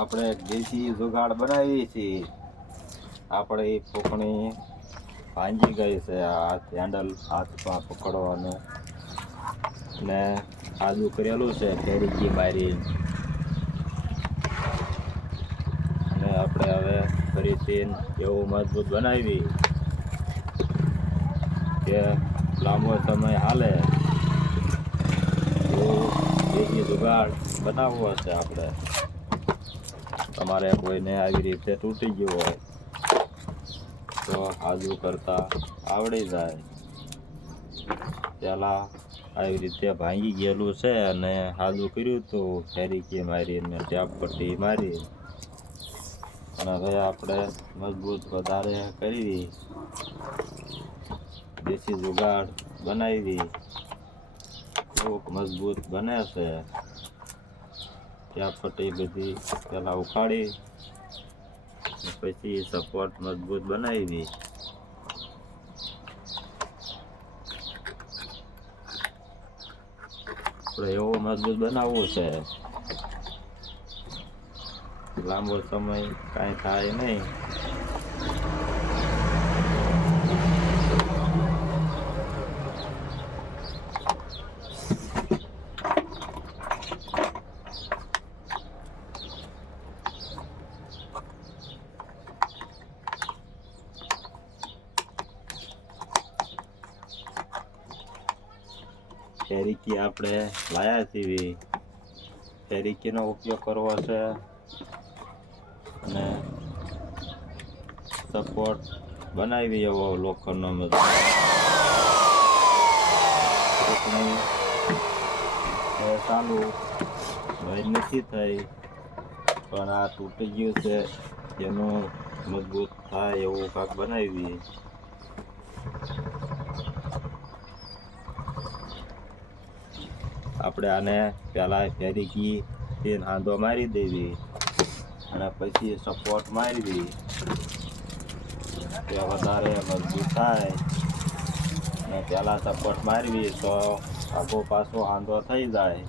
આપણે દેશી જુગાડ બનાવીએ છીએ. આપણે એ ફૂંકણી ભાંજી ગઈ છે હાથ હેન્ડલ હાથમાં પકડવાનું. ને આદુ કરેલું છે ફેરીકી મારી અને આપણે હવે ફરીથી એવું મજબૂત બનાવી કે લાંબો સમય હાલે. એવું દેશી જુગાડ બનાવવો છે આપણે. તમારે કોઈને આવી રીતે તૂટી ગયું હોય તો આજુ કરતા આવડી જાય પહેલાં આવી રીતે ભાંગી ગયેલું છે અને હાજુ કર્યું હતું ફેરીકી મારીને ટેપ પટ્ટી મારી અને હવે આપણે મજબૂત વધારે કરી દેશી જુગાડ બનાવી થોડુંક મજબૂત બને છે ટેપ ફટી બધી પહેલાં ઉખાડી પછી સપોર્ટ મજબૂત બનાવી. આપણે એવો મજબૂત બનાવવું છે. લાંબો સમય કાંઈ થાય નહીં ફેરીકી આપણે લાયા છીએ ઉપયોગ કરવો છે અને સપોર્ટ બનાવી એવો લોખંડનો ચાલુ ભાઈ નથી થઈ, પણ આ તૂટી ગયું છે એનું મજબૂત થાય એવું કાંક બનાવી આપણે આને પહેલાં ફેરીકી તેને હાંધો મારી દેવી અને પછી સપોર્ટ મારવી તે વધારે મજબૂત થાય. અને પહેલાં સપોર્ટ મારવી તો આગો પાછો હાંધો થઈ જાય.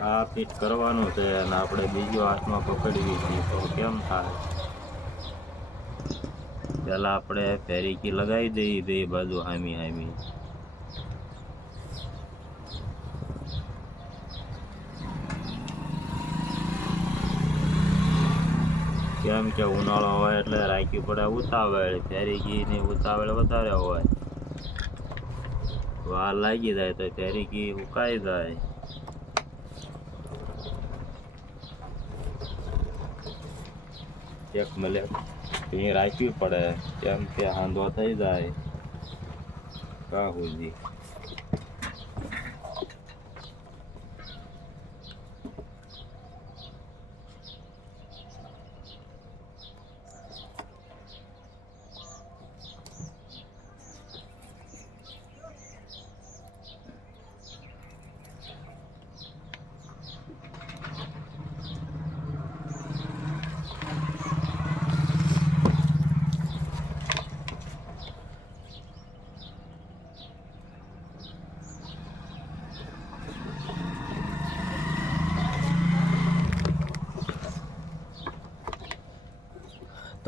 આ ફિટ કરવાનું છે અને આપણે બીજો હાથમાં પકડવી છે તો કેમ થાય? પહેલાં આપણે ફેરીકી લગાવી દઈએ બે બાજુ હામી હામી કેમ કે ઉનાળો હોય એટલે રાખવી પડે ઉતાવળ. ફેરીકીની ઉતાવળ વધારે હોય. વાર લાગી જાય તો ફેરીકી ઉકાઈ જાય. એક મિનિટ અહીં રાખવી પડે. કેમ કે હાંધો થઈ જાય. કા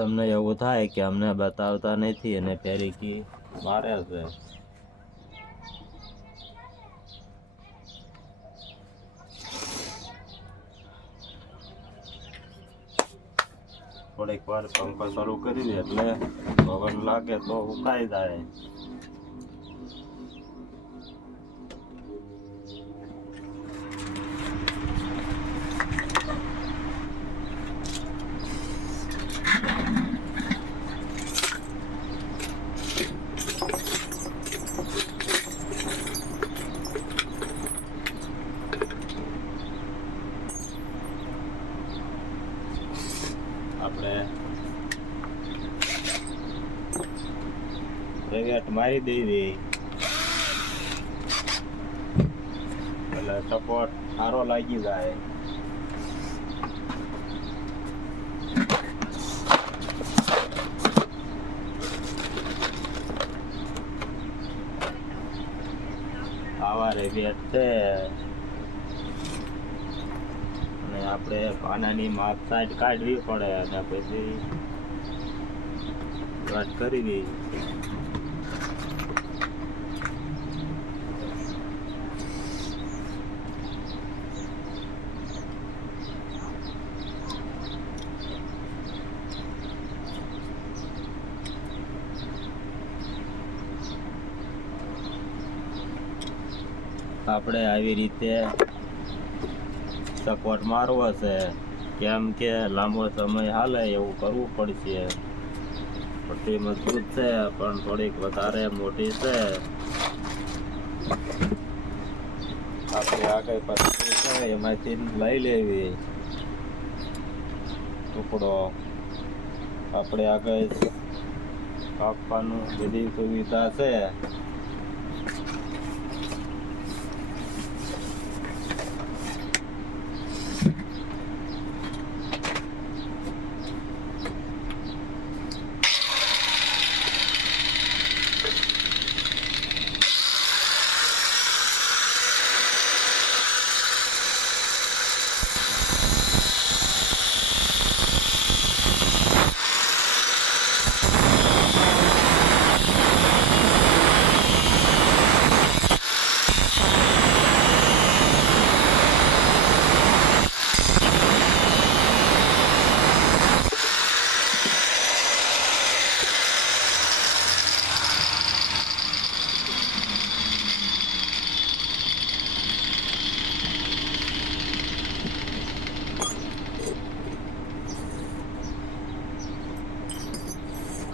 તમને એવું થાય કે અમને બતાવતા નથી અને ફેરીકી મારે છે. થોડીક વાર પંખો શરૂ કરી દે એટલે પવન લાગે તો ઉકાઈ જાય. મારી દઈ એટલે સપોર્ટ સારો લાગી જાય. આવા રેબેટ છે. અને આપણે પાનાની માપ સાઈડ કાઢવી પડે અને પછી વાત કરી દઈએ. આપણે આવી રીતે સપોર્ટ મારવો છે. કેમ કે લાંબો સમય હાલે એવું કરવું પડશે. પટ્ટી મજબૂત છે, પણ થોડીક વધારે મોટી છે. આપણે આગળ પટ્ટી છે, એમાંથી લઈ લેવી. ટુકડો. આપણે આગળ કાપવાનું બધી સુવિધા છે.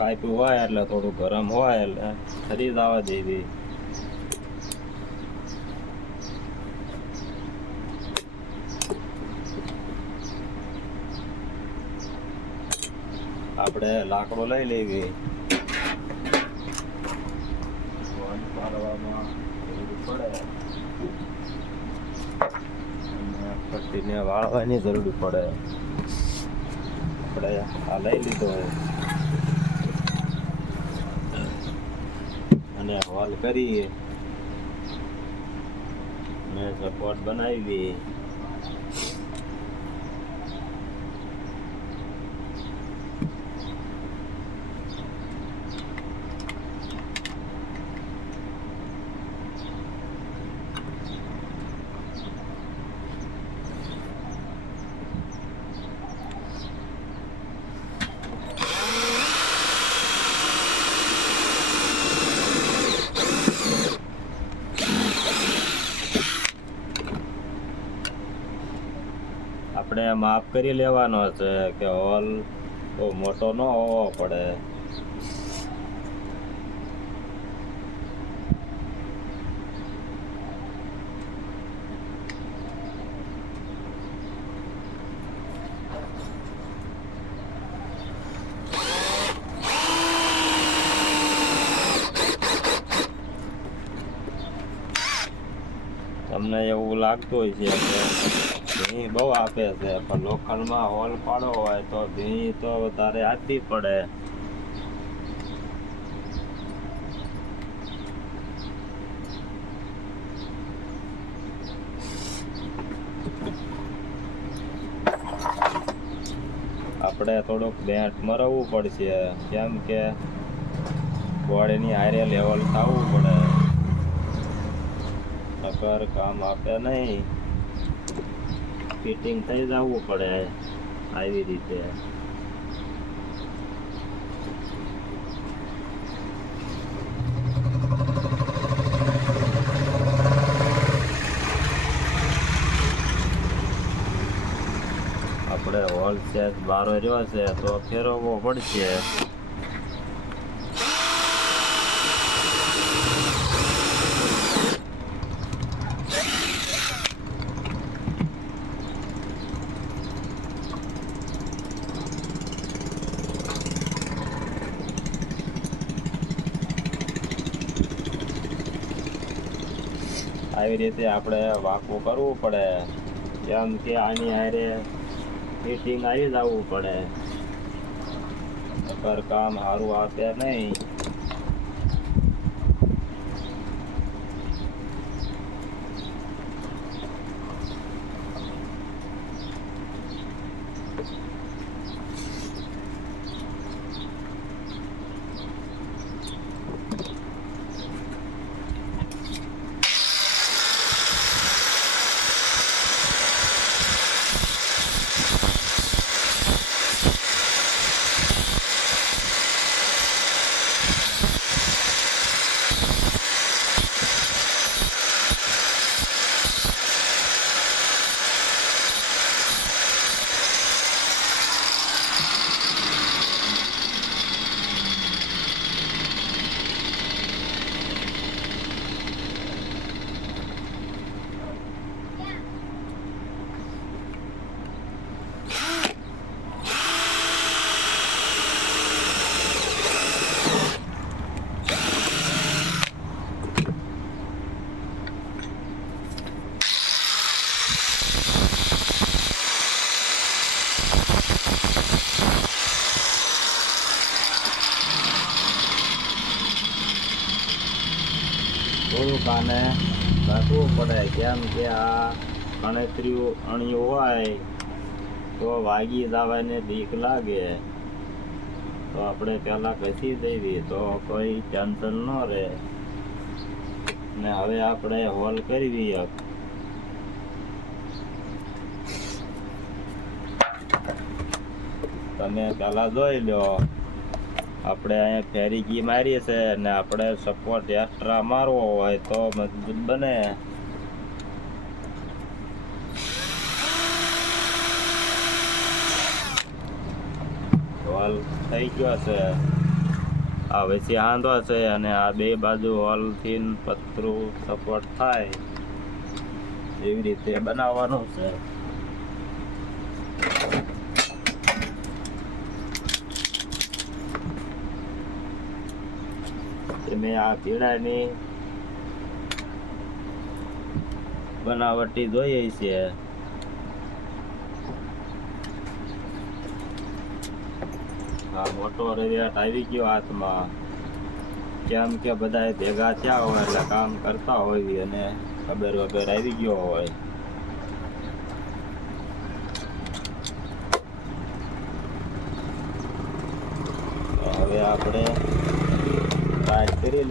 કાપ્યું હોય એટલે થોડું ગરમ હોય એટલે ખરી આવવા દેવી આપણે લાકડો લઈ લેવી. પટ્ટીને વાળવાની જરૂર પડે. આપણે આ લઈ લીધો. અને હોલ કરી. મેં સપોર્ટ બનાવી આપણે માપ કરી લેવાનો છે કે હોલ બહુ મોટો ન હોવો પડે. તમને એવું લાગતું હોય છે આપે છે. પણ લોખંડમાં હોલ પાડો હોય તો ભીણી તો વધારે આપવી પડે. આપણે થોડુંક બેટ મરવવું પડશે. કેમ કે બોડીની હારે લેવલ થવું પડે. નકર કામ આપે નહીં. ફિટિંગ થઈ જવું પડે આવી રીતે. આપણે હોલ સેટ બારો રહ્યો છે, તો ફેરવવો પડશે. આવી રીતે આપણે વાંકું કરવું પડે. કેમ કે આની હારે ફિટિંગ આવી જવું પડે. કામ સારું આપે નહીં. આને રાખવું પડે. કેમ કે આ ગણતરીઓ અણ્યું હોય તો વાગી દાવાને બીક લાગે. તો આપણે પહેલાં ઘસી દેવી તો કોઈ ટેન્શન ન રહે. ને હવે આપણે હોલ કરવી. તમે પહેલાં જોઈ લો. આપણે અહીંયા ફેરી ઘી મારીએ છે અને આપણે સપોર્ટ એક્સ્ટ્રા મારવો હોય તો મજબૂત બને. હોલ થઈ ગયો છે. આ વચ્ચે આંધો છે અને આ બે બાજુ હોલથી પતરું સપોર્ટ થાય. એવી રીતે બનાવવાનું છે. તમે આ પીળાની બનાવટી જોઈએ છે. આ મોટો રવિયાટ આવી ગયો હાથમાં. કેમ કે બધા ભેગા થયા હોય એટલે કામ કરતા હોય અને ખબર વગર આવી ગયો હોય. હવે આપણે ટ્રાય કરી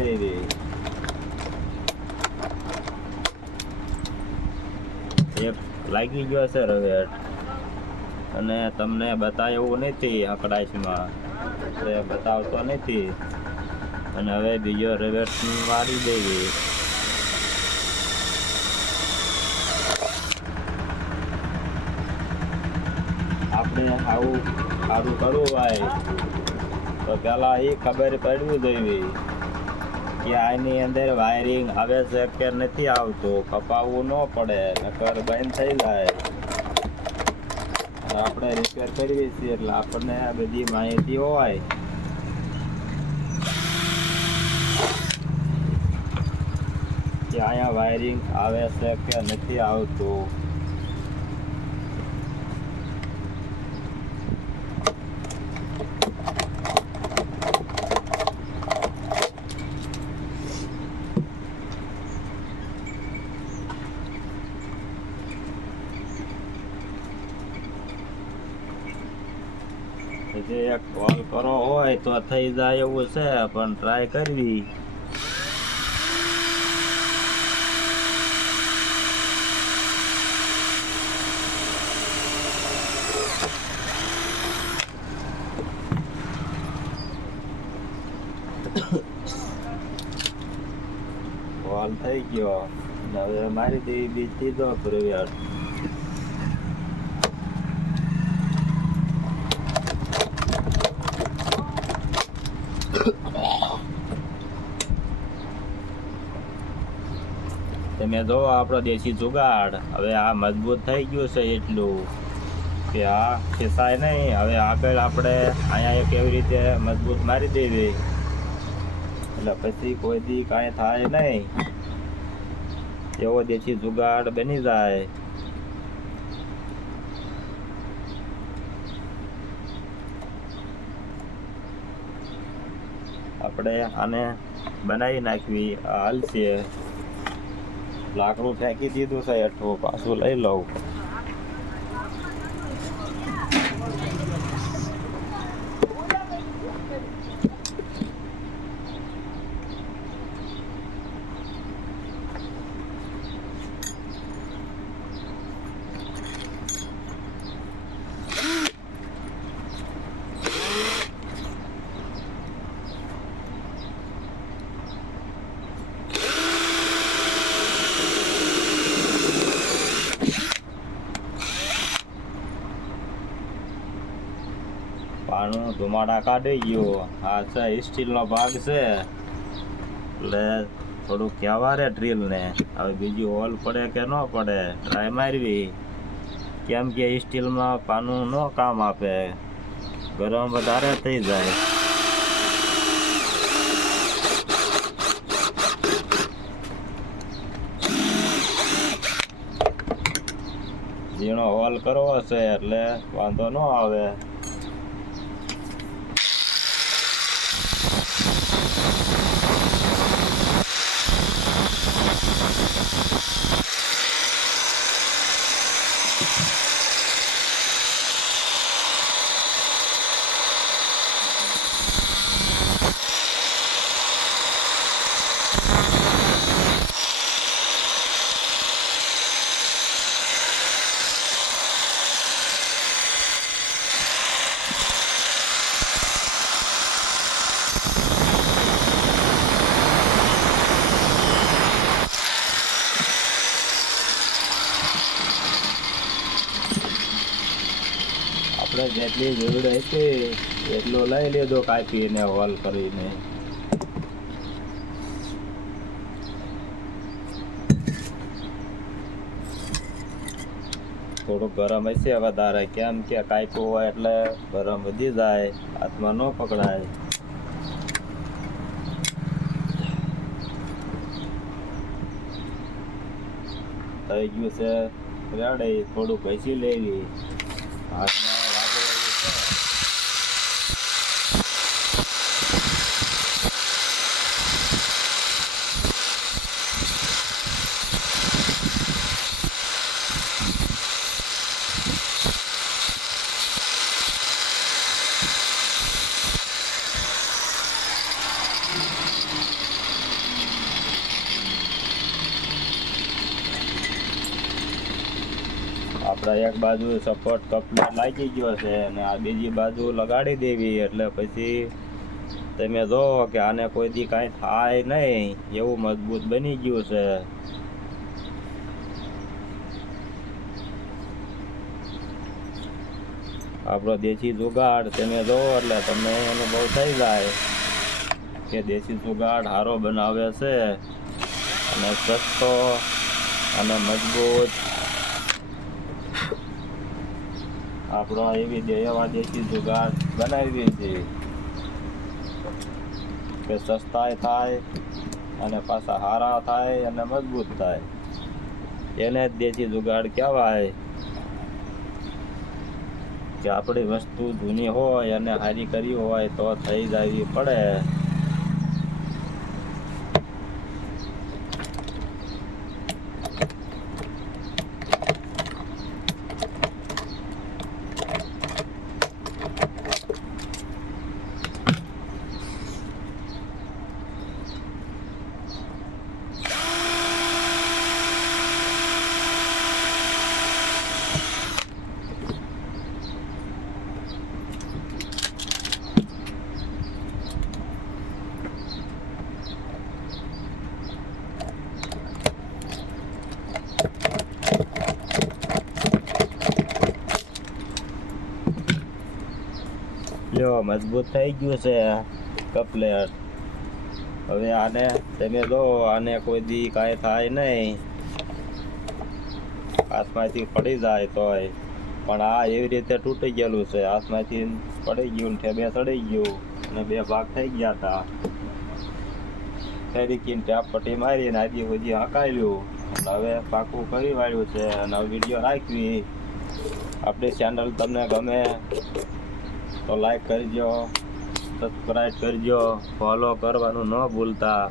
એક લાગી ગયો છે રવેટ અને તમને બતાવ્યું નથી નથી અકડાશમાં એ બતાવતો નથી. અને હવે બીજો રવેટ વાળી દેવી. આપણે આવું સારું કરવું હોય તો પહેલાં એ ખબર પડવી જોઈએ. કે આની અંદર વાયરિંગ છે કે નથી આવતું, કપાવવું ન પડે, નકર બંધ થઈ જાય. આપણે રિપેર કરીએ છીએ એટલે આપણને આ બધી માહિતી હોય. કે અહીંયા વાયરિંગ આવે છે કે નથી આવતું. જે કોલ કરો હોય તો થઈ જાય એવું છે, પણ ટ્રાય કરવી. કોલ થઈ ગયો. હવે મારી દેવી બીજી દો પ્રવ્યાટ તમે જો, આપણો દેશી જુગાડ. હવે આ મજબૂત થઈ ગયું છે એટલું કે આ ખેસાય નહીં. હવે આગળ આપણે અહીંયા એક એવી રીતે મજબૂત મારી દેવી? એટલે પછી કોઈ દી કાંઈ થાય નહીં. એવો દેશી જુગાડ બની જાય. આપણે આને બનાવી નાખવી. આ હાલશે લાકડું ફેંકી દીધું છે અઠવું પાછું લઈ લઉં. પાનું ધુમાડા કાઢી ગયું. આ છે સ્ટીલનો ભાગ છે. એટલે થોડુંક કહેવા રે ડ્રીલને. હવે બીજી હોલ પડે કે ન પડે, ટ્રાય મારવી. કેમ કે સ્ટીલમાં પાનું ન કામ આપે. ગરમ વધારે થઈ જાય. ઝીણો હોલ કરવો છે એટલે વાંધો ન આવે. આપણે જેટલી જરૂર હતી એટલું લઈ લીધો કાપીને હોલ કરીને. થોડું ગરમ હશે વધારે કેમ કે કાપ્યું હોય એટલે ગરમ વધી જાય, હાથમાં ન પકડાય. થઈ ગયું છે, રેડે થોડું પૈસી લેવી. હાથમાં વાગે એવું છે. આપણે એક બાજુ સપોર્ટ કપડા લાગી ગયો છે અને આ બીજી બાજુ લગાડી દેવી એટલે પછી તમે જો કે આને કોઈ દી કાંઈ થાય નહીં, એવું મજબૂત બની ગયું છે. આપણો દેશી જુગાડ તમે જો એટલે તમને અનુભવ થઈ જાય કે દેશી જુગાડ સારો બનાવે છે અને સસ્તો અને મજબૂત આપણો એવી દે એવા જુગાડ બનાવી છે કે સસ્તાય થાય અને પાછા સારા થાય અને મજબૂત થાય. એને જ દેશી જુગાડ કહેવાય કે આપણી વસ્તુ જૂની હોય અને હારી કરી હોય તો થઈ જવી પડે. લ્યો મજબૂત થઈ ગયું છે કપલેટ હવે આને, તમે જો, આને કોઈ દી કાંઈ થાય નહીં. હાથમાંથી પડી જાય તોય. પણ આ એવી રીતે તૂટી ગયેલું છે. હાથમાંથી પડી ગયું ને ઠેબે ચડી ગયું અને બે ભાગ થઈ ગયા હતા. ફેરીકીને ટેપ પટ્ટી મારીને આજી સુધી હકાવ્યું હવે પાકું કરી વાળ્યું છે અને વીડિયો રાખવી. આપણી ચેનલ તમને ગમે તો લાઈક કરજો સબસ્ક્રાઈબ કરજો ફોલો કરવાનું ન ભૂલતા.